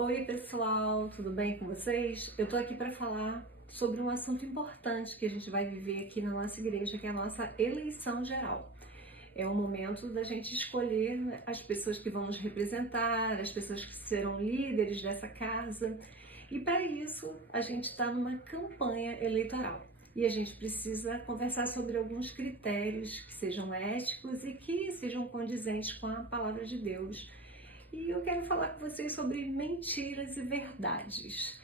Oi pessoal, tudo bem com vocês? Eu tô aqui para falar sobre um assunto importante que a gente vai viver aqui na nossa igreja, que é a nossa eleição geral. É o momento da gente escolher as pessoas que vão nos representar, as pessoas que serão líderes dessa casa. E para isso a gente está numa campanha eleitoral. E a gente precisa conversar sobre alguns critérios que sejam éticos e que sejam condizentes com a palavra de Deus. E eu quero falar com vocês sobre mentiras e verdades.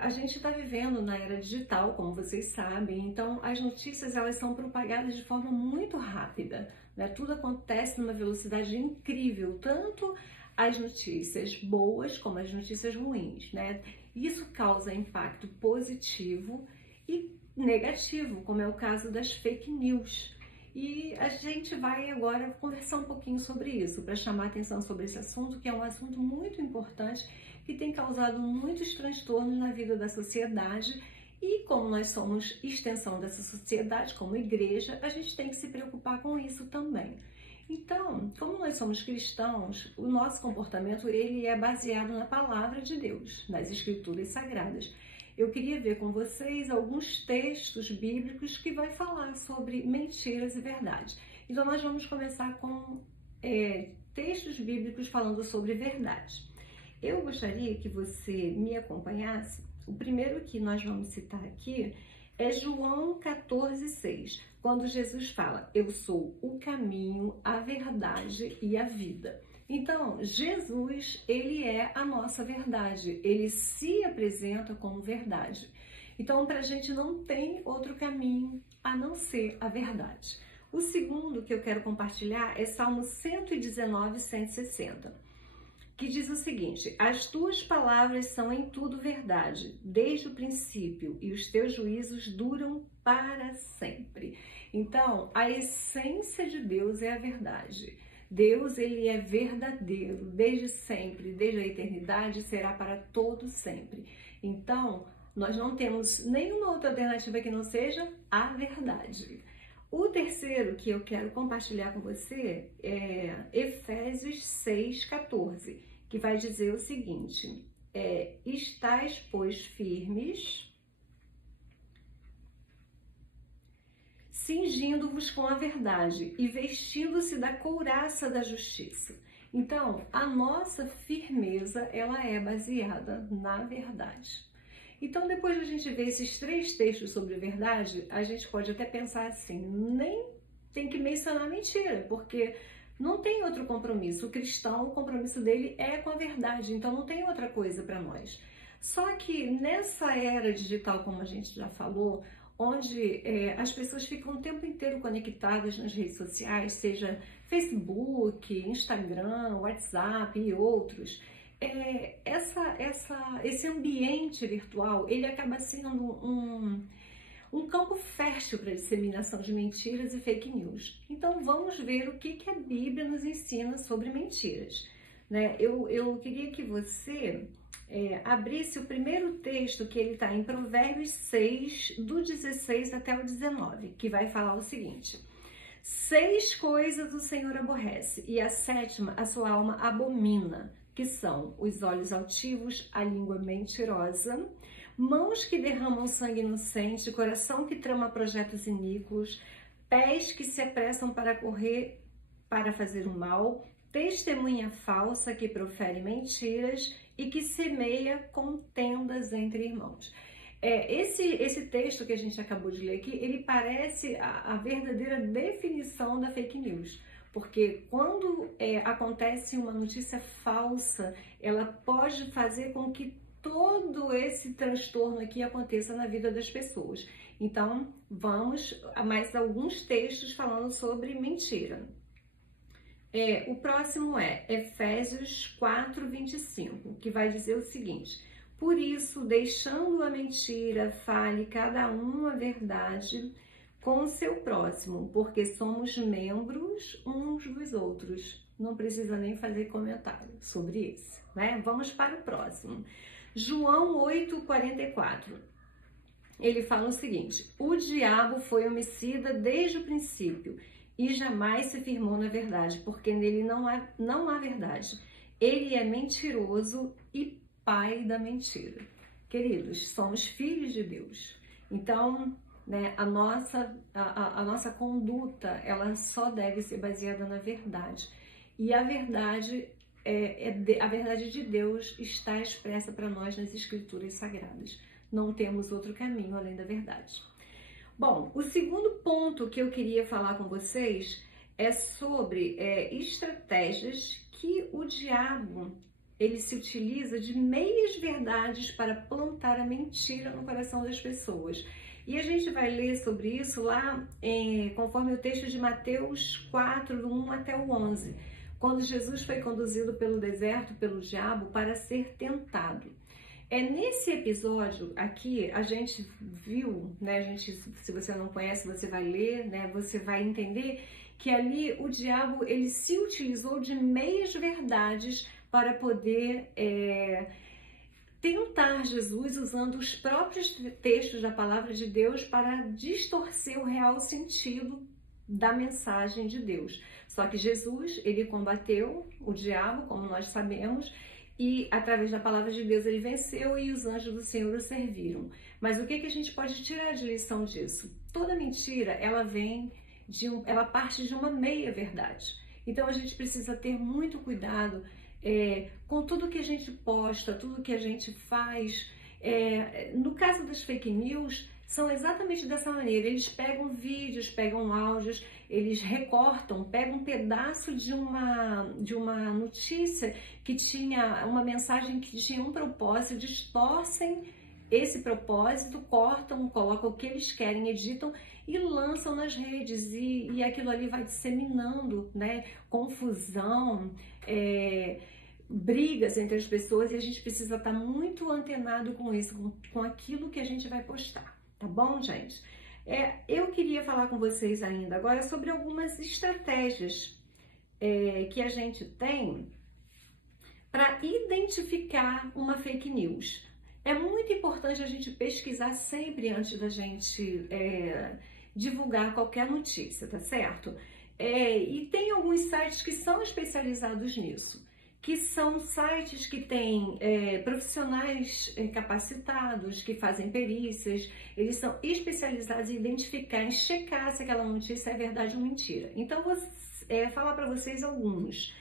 A gente está vivendo na era digital, como vocês sabem, então as notícias elas são propagadas de forma muito rápida, né? Tudo acontece numa velocidade incrível, tanto as notícias boas como as notícias ruins, né? Isso causa impacto positivo e negativo, como é o caso das fake news. E a gente vai agora conversar um pouquinho sobre isso, para chamar a atenção sobre esse assunto, que é um assunto muito importante, que tem causado muitos transtornos na vida da sociedade. E como nós somos extensão dessa sociedade, como igreja, a gente tem que se preocupar com isso também. Então, como nós somos cristãos, o nosso comportamento ele é baseado na palavra de Deus, nas escrituras sagradas. Eu queria ver com vocês alguns textos bíblicos que vai falar sobre mentiras e verdade. Então nós vamos começar com textos bíblicos falando sobre verdade. Eu gostaria que você me acompanhasse. O primeiro que nós vamos citar aqui é João 14,6, quando Jesus fala: eu sou o caminho, a verdade e a vida. Então, Jesus, ele é a nossa verdade, ele se apresenta como verdade. Então, para a gente não tem outro caminho a não ser a verdade. O segundo que eu quero compartilhar é Salmo 119, 160, que diz o seguinte: as tuas palavras são em tudo verdade, desde o princípio, e os teus juízos duram para sempre. Então, a essência de Deus é a verdade. Deus, ele é verdadeiro, desde sempre, desde a eternidade, será para todo sempre. Então, nós não temos nenhuma outra alternativa que não seja a verdade. O terceiro que eu quero compartilhar com você é Efésios 6,14, que vai dizer o seguinte: estais, pois, firmes, cingindo-vos com a verdade e vestindo-se da couraça da justiça. Então, a nossa firmeza, ela é baseada na verdade. Então, depois de a gente ver esses três textos sobre verdade, a gente pode até pensar assim: nem tem que mencionar mentira, porque não tem outro compromisso. O cristão, o compromisso dele é com a verdade, então não tem outra coisa para nós. Só que nessa era digital, como a gente já falou, onde as pessoas ficam o tempo inteiro conectadas nas redes sociais, seja Facebook, Instagram, WhatsApp e outros, esse ambiente virtual, ele acaba sendo um campo fértil para a disseminação de mentiras e fake news. Então vamos ver o que a Bíblia nos ensina sobre mentiras, né? Eu queria que você abrisse o primeiro texto, que ele está em Provérbios 6, do 16 até o 19, que vai falar o seguinte: 6 coisas o Senhor aborrece, e a sétima a sua alma abomina, que são os olhos altivos, a língua mentirosa, mãos que derramam sangue inocente, coração que trama projetos iníquos, pés que se apressam para correr, para fazer o mal, testemunha falsa que profere mentiras e que semeia contendas entre irmãos. Esse texto que a gente acabou de ler aqui, ele parece a verdadeira definição da fake news. Porque quando acontece uma notícia falsa, ela pode fazer com que todo esse transtorno aqui aconteça na vida das pessoas. Então, vamos a mais alguns textos falando sobre mentira. O próximo é Efésios 4:25, que vai dizer o seguinte: por isso, deixando a mentira, fale cada um a verdade com o seu próximo, porque somos membros uns dos outros. Não precisa nem fazer comentário sobre isso, né? Vamos para o próximo. João 8:44. Ele fala o seguinte: o diabo foi homicida desde o princípio e jamais se firmou na verdade, porque nele não há verdade. ele é mentiroso e pai da mentira. Queridos, somos filhos de Deus. Então, né, a nossa conduta, ela só deve ser baseada na verdade. E a verdade a verdade de Deus está expressa para nós nas Escrituras Sagradas. Não temos outro caminho além da verdade. Bom, o segundo ponto que eu queria falar com vocês é sobre estratégias que o diabo ele se utiliza de meias verdades para plantar a mentira no coração das pessoas. E a gente vai ler sobre isso lá, conforme o texto de Mateus 4, do 1 até o 11, quando Jesus foi conduzido pelo deserto, pelo diabo, para ser tentado. Nesse episódio aqui, a gente viu, né, se você não conhece, você vai ler, né, você vai entender que ali o diabo ele se utilizou de meias verdades para poder tentar Jesus usando os próprios textos da palavra de Deus para distorcer o real sentido da mensagem de Deus. Só que Jesus, ele combateu o diabo, como nós sabemos, e através da palavra de Deus ele venceu e os anjos do Senhor o serviram. Mas o que a gente pode tirar de lição disso? Toda mentira, ela parte de uma meia verdade. Então a gente precisa ter muito cuidado com tudo que a gente posta, tudo que a gente faz. No caso das fake news, são exatamente dessa maneira. Eles pegam vídeos, pegam áudios, eles recortam, pegam um pedaço de uma notícia que tinha uma mensagem que tinha um propósito, distorcem esse propósito, cortam, colocam o que eles querem, editam e lançam nas redes, e aquilo ali vai disseminando, né, confusão, brigas entre as pessoas, e a gente precisa estar muito antenado com isso, com aquilo que a gente vai postar, tá bom, gente? Eu queria falar com vocês ainda agora sobre algumas estratégias que a gente tem para identificar uma fake news. É muito importante a gente pesquisar sempre antes da gente divulgar qualquer notícia, tá certo? E tem alguns sites que são especializados nisso, que são sites que têm profissionais capacitados, que fazem perícias, eles são especializados em identificar, em checar se aquela notícia é verdade ou mentira. Então, vou falar para vocês alguns.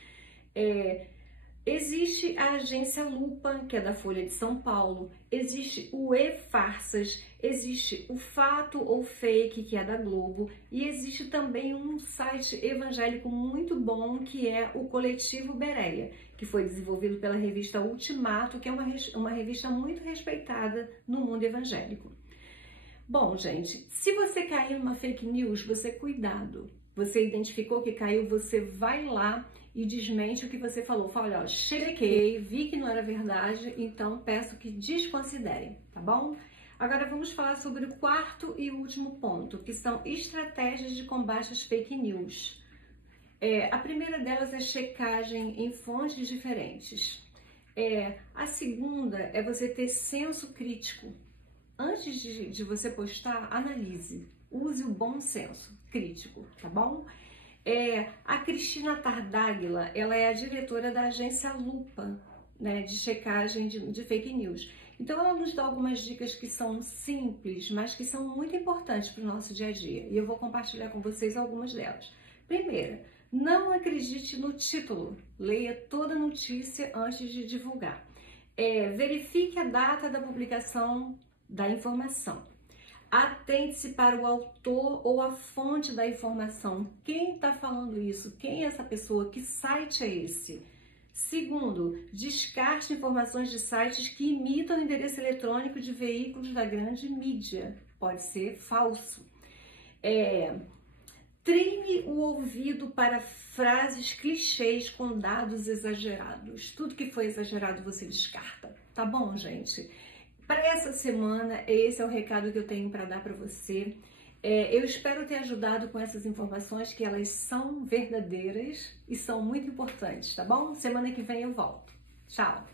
Existe a agência Lupa, que é da Folha de São Paulo, existe o E-Farsas, existe o Fato ou Fake, que é da Globo, e existe também um site evangélico muito bom, que é o Coletivo Bereia, que foi desenvolvido pela revista Ultimato, que é uma revista muito respeitada no mundo evangélico. Bom, gente, se você cair numa fake news, cuidado. Você identificou que caiu, você vai lá e desmente o que você falou. Fala, olha, chequei, vi que não era verdade, então peço que desconsiderem, tá bom? Agora vamos falar sobre o quarto e último ponto, que são estratégias de combate às fake news. A primeira delas é checagem em fontes diferentes. A segunda é você ter senso crítico. Antes de você postar, analise. Use o bom senso crítico, tá bom? A Cristina Tardáguila, ela é a diretora da agência Lupa, né, de checagem de fake news. Então, ela nos dá algumas dicas que são simples, mas que são muito importantes para o nosso dia a dia. E eu vou compartilhar com vocês algumas delas. Primeira, não acredite no título. Leia toda a notícia antes de divulgar. Verifique a data da publicação da informação. Atente-se para o autor ou a fonte da informação. Quem está falando isso? Quem é essa pessoa? Que site é esse? Segundo, descarte informações de sites que imitam o endereço eletrônico de veículos da grande mídia. Pode ser falso. Treine o ouvido para frases clichês com dados exagerados. Tudo que foi exagerado você descarta. Tá bom, gente? Para essa semana, esse é o recado que eu tenho para dar para você. Eu espero ter ajudado com essas informações, que elas são verdadeiras e são muito importantes, tá bom? Semana que vem eu volto. Tchau!